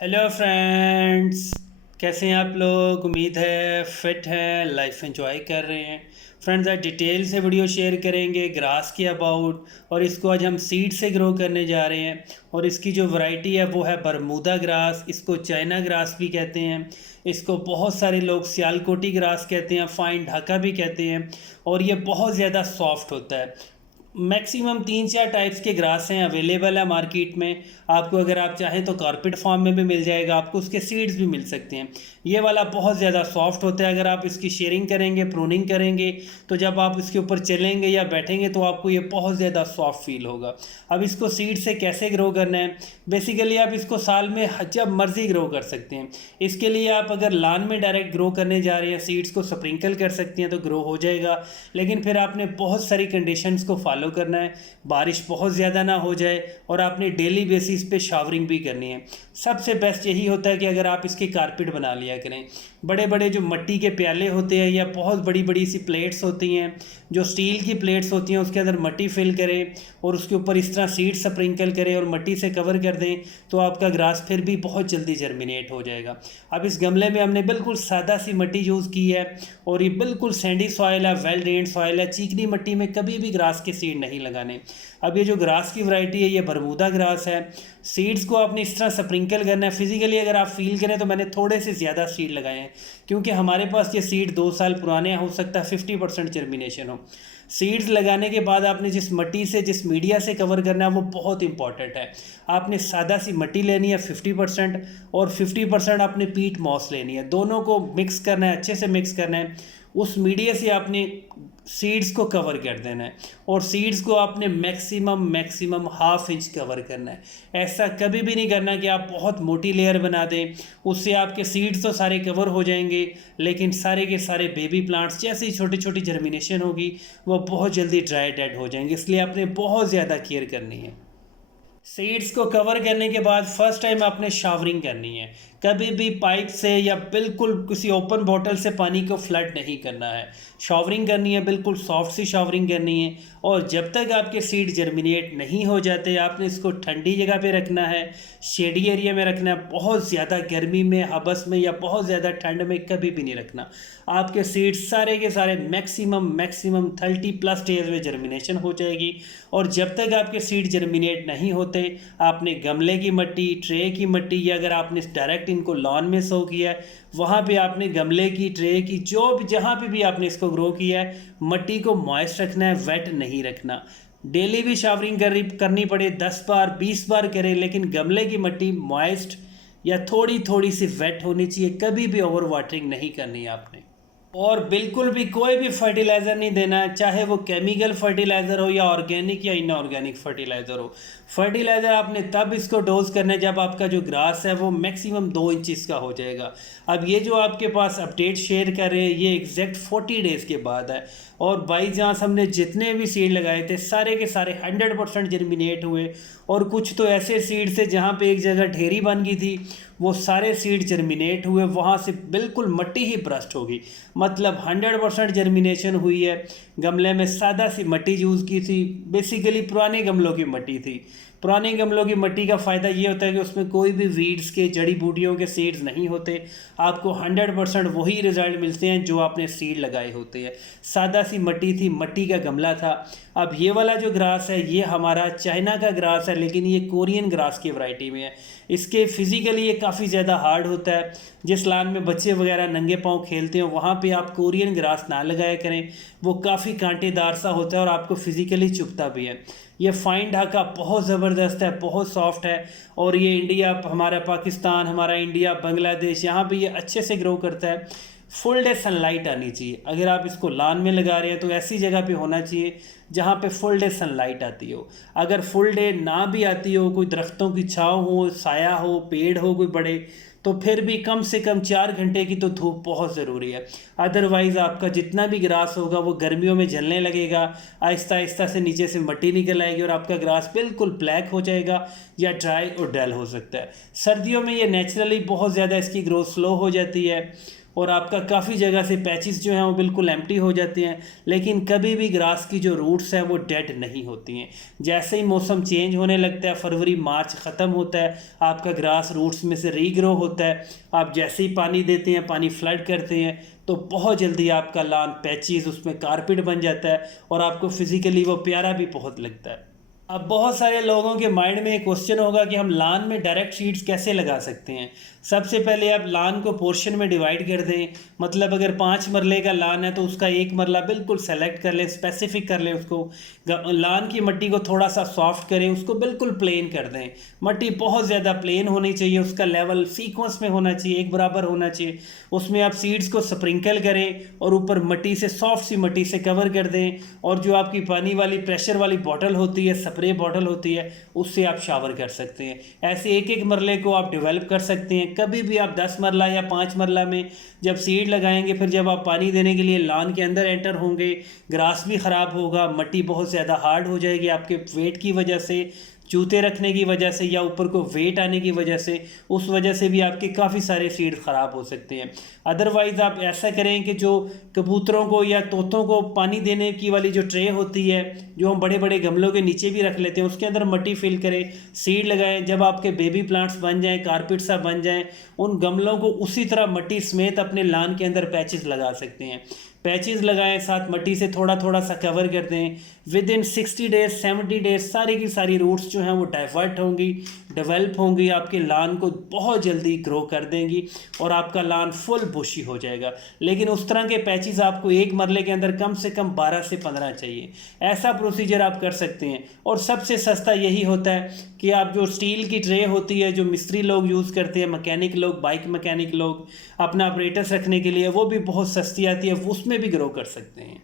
Hello friends. कैसे हैं आप लोग? उम्मीद है फिट हैं, लाइफ एंजॉय कर रहे हैं। फ्रेंड्स, आज डिटेल से वीडियो शेयर करेंगे ग्रास के अबाउट, और इसको आज हम सीड से ग्रो करने जा रहे हैं। और इसकी जो वैरायटी है वो है बरमूदा ग्रास। इसको चाइना ग्रास भी कहते हैं। इसको बहुत सारे लोग सियालकोटी ग्रास कहते हैं, फाइन ढाका भी कहते हैं। और ये बहुत ज़्यादा सॉफ्ट होता है। मैक्सिमम 3-4 टाइप्स के ग्रास हैं, अवेलेबल है मार्केट में। आपको अगर आप चाहें तो कारपेट फॉर्म में भी मिल जाएगा, आपको उसके सीड्स भी मिल सकते हैं। ये वाला बहुत ज़्यादा सॉफ्ट होता है। अगर आप इसकी शेयरिंग करेंगे, प्रूनिंग करेंगे, तो जब आप इसके ऊपर चलेंगे या बैठेंगे तो आपको ये बहुत ज़्यादा सॉफ्ट फील होगा। अब इसको सीड से कैसे ग्रो करना है? बेसिकली आप इसको साल में जब मर्ज़ी ग्रो कर सकते हैं। इसके लिए आप अगर लान में डायरेक्ट ग्रो करने जा रहे हैं, सीड्स को स्प्रिंकल कर सकते हैं तो ग्रो हो जाएगा। लेकिन फिर आपने बहुत सारी कंडीशंस को फॉलो करना है। बारिश बहुत ज़्यादा ना हो जाए, और आपने डेली बेसिस पे शावरिंग भी करनी है। सबसे बेस्ट यही होता है कि अगर आप इसके कारपेट बना लिया करें। बड़े बड़े जो मिट्टी के प्याले होते हैं या बहुत बड़ी बड़ी सी प्लेट्स होती हैं, जो स्टील की प्लेट्स होती हैं, उसके अंदर मिट्टी फिल करें और उसके ऊपर इस तरह सीड स्प्रिंकल करें और मिट्टी से कवर कर दें, तो आपका ग्रास फिर भी बहुत जल्दी जर्मिनेट हो जाएगा। अब इस गमले में हमने बिल्कुल सादा सी मिट्टी यूज़ की है, और ये बिल्कुल सैंडी सॉइल है, वेल ड्रेन्ड सॉइल है। चीकनी मिट्टी में कभी भी ग्रास के सीड नहीं लगाने। अब ये जो ग्रास की वैरायटी है ये बरमूदा ग्रास है। सीड्स को आपने इस तरह स्प्रिंकल करना है। फिजिकली अगर आप फील करें तो मैंने थोड़े से ज़्यादा सीड लगाए हैं, क्योंकि हमारे पास ये सीड 2 साल पुराने, हो सकता है 50% जर्मिनेशन हो। सीड्स लगाने के बाद आपने जिस मिट्टी से, जिस मीडिया से कवर करना है वो बहुत इंपॉर्टेंट है। आपने सादा सी मिट्टी लेनी है 50%, और 50% आपने पीट मॉस लेनी है। दोनों को मिक्स करना है, अच्छे से मिक्स करना है। उस मीडिया से आपने सीड्स को कवर कर देना है, और सीड्स को आपने मैक्सिमम ½ इंच कवर करना है। ऐसा कभी भी नहीं करना कि आप बहुत मोटी लेयर बना दें। उससे आपके सीड्स तो सारे कवर हो जाएंगे, लेकिन सारे के सारे बेबी प्लांट्स जैसे ही छोटी छोटी जर्मिनेशन होगी वो बहुत जल्दी ड्राई डेड हो जाएंगे। इसलिए आपने बहुत ज़्यादा केयर करनी है। सीड्स को कवर करने के बाद फर्स्ट टाइम आपने शावरिंग करनी है। कभी भी पाइप से या बिल्कुल किसी ओपन बॉटल से पानी को फ्लड नहीं करना है। शावरिंग करनी है, बिल्कुल सॉफ्ट सी शावरिंग करनी है। और जब तक आपके सीड जर्मिनेट नहीं हो जाते, आपने इसको ठंडी जगह पे रखना है, शेडी एरिया में रखना है। बहुत ज़्यादा गर्मी में, हबस में या बहुत ज़्यादा ठंड में कभी भी नहीं रखना। आपके सीड सारे के सारे मैक्सिमम 30+ डेज में जर्मिनेशन हो जाएगी। और जब तक आपके सीड जर्मिनेट नहीं होते, आपने गमले की मिट्टी, ट्रे की मिट्टी, या अगर आपने डायरेक्ट इनको लॉन में सो किया है, वहाँ पे आपने गमले की, ट्रे की, जो भी जहाँ पे भी आपने इसको ग्रो किया है, मिट्टी को मॉइस्ट रखना है, वेट नहीं रखना। डेली भी शावरिंग करनी पड़े, 10 बार 20 बार करें, लेकिन गमले की मिट्टी मॉइस्ट या थोड़ी थोड़ी सी वेट होनी चाहिए। कभी भी ओवर वाटरिंग नहीं करनी है आपने। और बिल्कुल भी कोई भी फर्टिलाइज़र नहीं देना है, चाहे वो केमिकल फर्टिलाइज़र हो या ऑर्गेनिक या इनऑर्गेनिक फर्टिलाइज़र हो। फर्टिलाइज़र आपने तब इसको डोज करना है जब आपका जो ग्रास है वो मैक्सिमम 2 इंचज़ का हो जाएगा। अब ये जो आपके पास अपडेट शेयर कर रहे हैं ये एग्जैक्ट 40 डेज़ के बाद है। और बाई चांस हमने जितने भी सीड लगाए थे सारे के सारे 100% जर्मिनेट हुए। और कुछ तो ऐसे सीड थे जहाँ पे एक जगह ढेरी बन गई थी, वो सारे सीड जर्मिनेट हुए, वहाँ से बिल्कुल मिट्टी ही ब्रस्ट होगी। मतलब 100% जर्मिनेशन हुई है। गमले में सादा सी मिट्टी यूज़ की थी, बेसिकली पुराने गमलों की मिट्टी थी। पुराने गमलों की मिट्टी का फ़ायदा ये होता है कि उसमें कोई भी वीड्स के, जड़ी बूटियों के सीड्स नहीं होते। आपको 100% वही रिज़ल्ट मिलते हैं जो आपने सीड लगाए होते हैं। सादा सी मिट्टी थी, मिट्टी का गमला था। अब ये वाला जो ग्रास है ये हमारा चाइना का ग्रास है, लेकिन ये कोरियन ग्रास की वैरायटी में है। इसके फिज़िकली ये काफ़ी ज़्यादा हार्ड होता है। जिस लान में बच्चे वगैरह नंगे पाँव खेलते हैं वहाँ पे आप कोरियन ग्रास ना लगाया करें। वो काफ़ी कांटेदार सा होता है और आपको फिज़िकली चुभता भी है। ये फाइन ढाका बहुत ज़बरदस्त है, बहुत सॉफ्ट है। और ये इंडिया, हमारा पाकिस्तान, हमारा इंडिया, बांग्लादेश, यहाँ पे ये अच्छे से ग्रो करता है। फुल डे सनलाइट आनी चाहिए। अगर आप इसको लान में लगा रहे हैं तो ऐसी जगह पे होना चाहिए जहाँ पे फुल डे सनलाइट आती हो। अगर फुल डे ना भी आती हो, कोई दरख्तों की छाँव हो, साया हो, पेड़ हो कोई बड़े, तो फिर भी कम से कम 4 घंटे की तो धूप बहुत ज़रूरी है। अदरवाइज़ आपका जितना भी ग्रास होगा वो गर्मियों में जलने लगेगा, आहिस्ता आहिस्ता से नीचे से मिट्टी निकल आएगी और आपका ग्रास बिल्कुल ब्लैक हो जाएगा या ड्राई और डल हो सकता है। सर्दियों में ये नेचुरली बहुत ज़्यादा इसकी ग्रोथ स्लो हो जाती है। और आपका काफ़ी जगह से पैचेस जो हैं वो बिल्कुल एम्प्टी हो जाते हैं, लेकिन कभी भी ग्रास की जो रूट्स हैं वो डेड नहीं होती हैं। जैसे ही मौसम चेंज होने लगता है, फरवरी मार्च ख़त्म होता है, आपका ग्रास रूट्स में से रीग्रो होता है। आप जैसे ही पानी देते हैं, पानी फ्लड करते हैं, तो बहुत जल्दी आपका लॉन पैचेस उसमें कारपेट बन जाता है और आपको फिज़िकली वो प्यारा भी बहुत लगता है। अब बहुत सारे लोगों के माइंड में एक क्वेश्चन होगा कि हम लान में डायरेक्ट सीड्स कैसे लगा सकते हैं। सबसे पहले आप लान को पोर्शन में डिवाइड कर दें। मतलब अगर 5 मरले का लान है तो उसका एक मरला बिल्कुल सेलेक्ट कर लें, स्पेसिफिक कर लें उसको। लान की मिट्टी को थोड़ा सा सॉफ्ट करें, उसको बिल्कुल प्लेन कर दें। मिट्टी बहुत ज़्यादा प्लेन होनी चाहिए, उसका लेवल सीक्वेंस में होना चाहिए, एक बराबर होना चाहिए। उसमें आप सीड्स को स्प्रिंकल करें और ऊपर मिट्टी से, सॉफ्ट सी मिट्टी से कवर कर दें। और जो आपकी पानी वाली प्रेशर वाली बॉटल होती है, स्प्रे बॉटल होती है, उससे आप शावर कर सकते हैं। ऐसे एक एक मरले को आप डेवलप कर सकते हैं। कभी भी आप 10 मरला या 5 मरला में जब सीड लगाएंगे, फिर जब आप पानी देने के लिए लॉन के अंदर एंटर होंगे, ग्रास भी ख़राब होगा, मिट्टी बहुत ज़्यादा हार्ड हो जाएगी आपके वेट की वजह से, जूते रखने की वजह से, या ऊपर को वेट आने की वजह से। उस वजह से भी आपके काफ़ी सारे सीड ख़राब हो सकते हैं। अदरवाइज़ आप ऐसा करें कि जो कबूतरों को या तोतों को पानी देने की वाली जो ट्रे होती है, जो हम बड़े बड़े गमलों के नीचे भी रख लेते हैं, उसके अंदर मिट्टी फिल करें, सीड लगाएं। जब आपके बेबी प्लांट्स बन जाएं, कारपेट सा बन जाएं, उन गमलों को उसी तरह मिट्टी समेत अपने लान के अंदर पैचेस लगा सकते हैं। पैचेस लगाएं, साथ मिट्टी से थोड़ा थोड़ा सा कवर कर दें। विद इन 60 डेज 70 डेज सारी की सारी रूट्स जो हैं वो डाइवर्ट होंगी, डेवलप होंगी, आपके लान को बहुत जल्दी ग्रो कर देंगी और आपका लान फुल बुशी हो जाएगा। लेकिन उस तरह के पैचेस आपको एक मरले के अंदर कम से कम 12 से 15 चाहिए। ऐसा प्रोसीजर आप कर सकते हैं। और सबसे सस्ता यही होता है कि आप जो स्टील की ट्रे होती है, जो मिस्त्री लोग यूज़ करते हैं, मैकेनिक लोग, बाइक मैकेनिक लोग अपना ऑपरेटर्स रखने के लिए, वो भी बहुत सस्ती आती है, उसमें भी ग्रो कर सकते हैं।